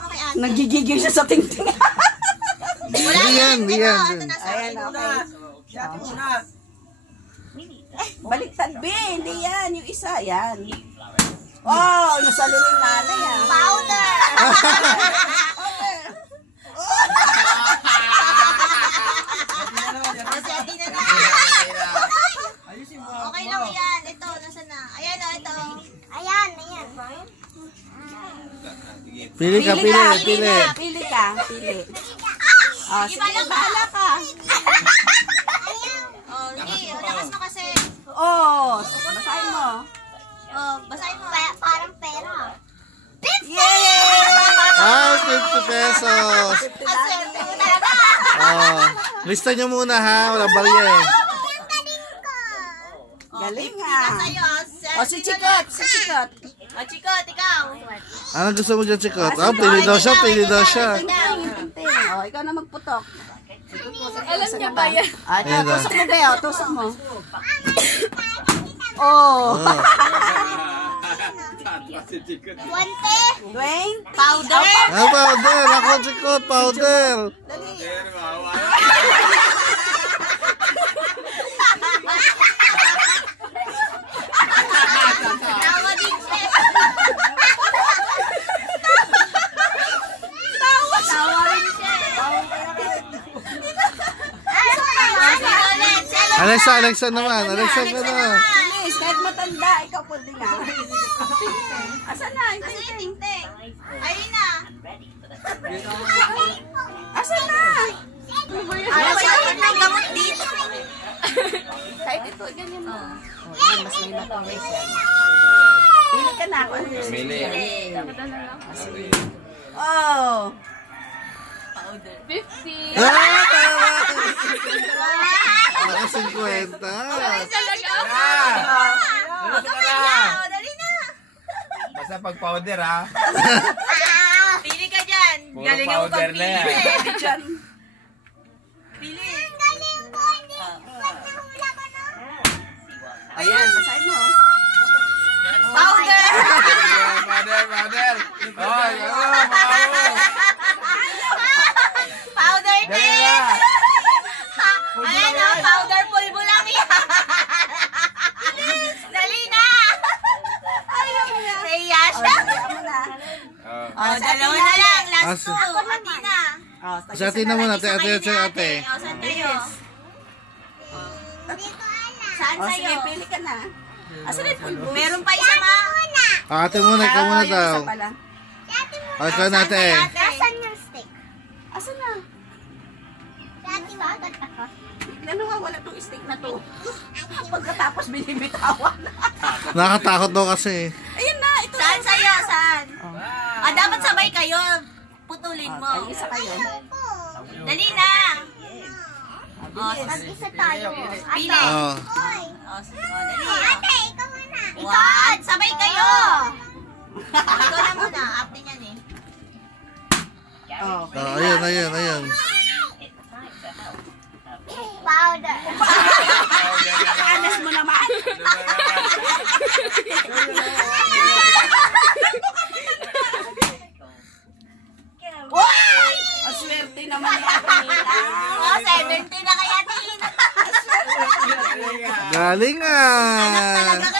mo kay ate. Nagigigil siya sa tingting. Wala yan. Ito nasa Ayan, okay. Dati muna. Baliktad, B. Hindi yan. Yung isa, yan. Oh, nasalo ni nanay, ah. Powder. Maseti na na. Ayusin mo. Okay lang yan. Ito, nasa na. Ayan o, ito. Ayan. Pili ka, pili. Pili ka. Oh, sige, bahala ka. Oh, hindi. Lakas mo kasi. Oh, basahin mo. Oh, basahin mo. Parang pera. Ah, 50 pesos. Aswerte mo talaga. Oh, lista nyo muna ha. Walang barya eh. Galing nga. Sa'yo. Oh, si Chikot. O, Chikot, ikaw. Anong gusto mo dyan, Chikot? Ah, pili daw siya. Oh, ikaw na magputok. Alam niya ba yan? Ah, tusok mo kayo. Tusok mo. Oh. 20. 20. Powder. Ah, powder. Ako, Chikot, powder. Tawa din siya. Tawa rin siya. Alexa naman. Alexa ka na. Bilis, kahit matanda, ikaw pwede nga. Asan na? Kasi yung tingting. Ayun na. Asan na? Ano ba yun? May gamot dito. Kahit ito, ganyan mo. Oh, yan, mas may matamis yan. Pili ka na ako. Oh. 50. Ah, tama. Ako 50. Talaga? Dali na. Basta pag powder ha. Pili ka dyan. Puro powder na yan. Pwede dyan. Pili. Ayan, basahin mo. Powder. Powder. Oy, Powder dali din. na. Ayan o, powder pulbo lang yan. Dali na. Naiya siya. O, dalawa na lang. Last two. Hati na. Oh, Sa atin na muna, ate. O, saan kayo? Saan Oh, sige, sa'yo? pili ka na. Asan na yung pulbo? Meron pa isa ma. Ah, ate muna, ikaw muna yung daw. isa pala. Ah, ikaw na, ate. Asan yung stick? Asan na? Dati wagat ako. Ano nga, wala tong stick na to. Pagkatapos binibitawan. Nakatakot daw kasi. Ayun na, ito. Saan sa'yo? Saan? Ah, dapat sabay kayo. Putulin mo. Ay, isa kayo. Dali na. Oh, mag-isa tayo. Pili. Oh. Oh, dali. Ate, ikaw muna. Ikaw, sabay kayo. Ikaw na muna. Acting yan eh. Oh. Oh, ayun. Powder. Anas mo naman. Wow! Ang swerte naman ni Ate Nita. Oh, 70 na kaya Tina. Galing ah. Talaga